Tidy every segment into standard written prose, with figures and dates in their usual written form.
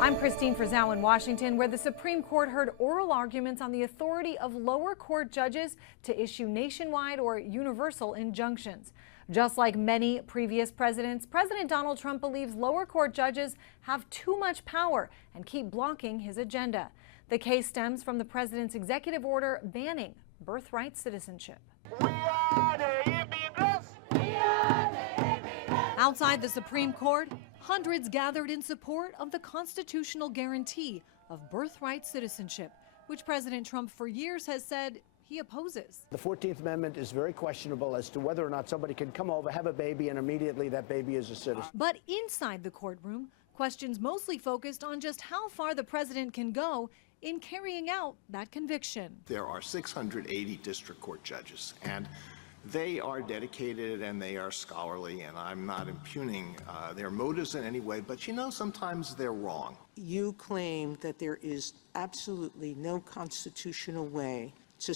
I'm Christine Frizzau in Washington, where the Supreme Court heard oral arguments on the authority of lower court judges to issue nationwide or universal injunctions. Just like many previous presidents, President Donald Trump believes lower court judges have too much power and keep blocking his agenda. The case stems from the president's executive order banning birthright citizenship. Outside the Supreme Court, hundreds gathered in support of the constitutional guarantee of birthright citizenship, which President Trump for years has said he opposes. The 14th Amendment is very questionable as to whether or not somebody can come over, have a baby, and immediately that baby is a citizen. But inside the courtroom, questions mostly focused on just how far the president can go in carrying out that conviction. There are 680 district court judges, and they are dedicated and they are scholarly, and I'm not impugning their motives in any way, but sometimes they're wrong. You claim that there is absolutely no constitutional way to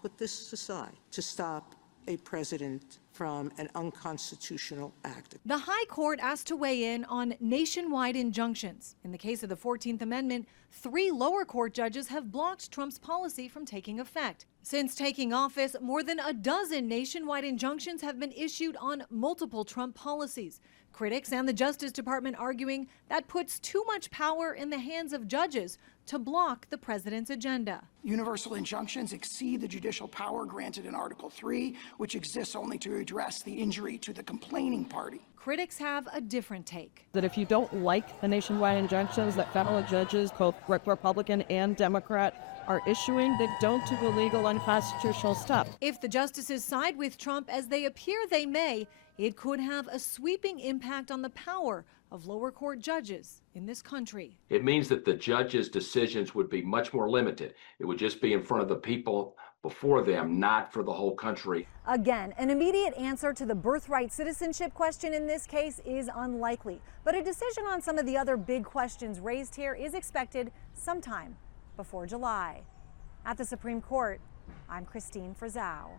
put this aside, to stop a president from an unconstitutional act. The High Court asked to weigh in on nationwide injunctions. In the case of the 14th Amendment, 3 lower court judges have blocked Trump's policy from taking effect. Since taking office, more than a dozen nationwide injunctions have been issued on multiple Trump policies. Critics and the Justice Department arguing that puts too much power in the hands of judges to block the president's agenda. Universal injunctions exceed the judicial power granted in Article 3, which exists only to address the injury to the complaining party. Critics have a different take. That if you don't like the nationwide injunctions that federal judges, both Republican and Democrat, are issuing, that don't do illegal, unconstitutional stuff. If the justices side with Trump, as they appear they may, it could have a sweeping impact on the power of lower court judges in this country. It means that the judges' decisions would be much more limited. It would just be in front of the people before them, not for the whole country. Again, an immediate answer to the birthright citizenship question in this case is unlikely, but a decision on some of the other big questions raised here is expected sometime before July. At the Supreme Court, I'm Christine Frizzau.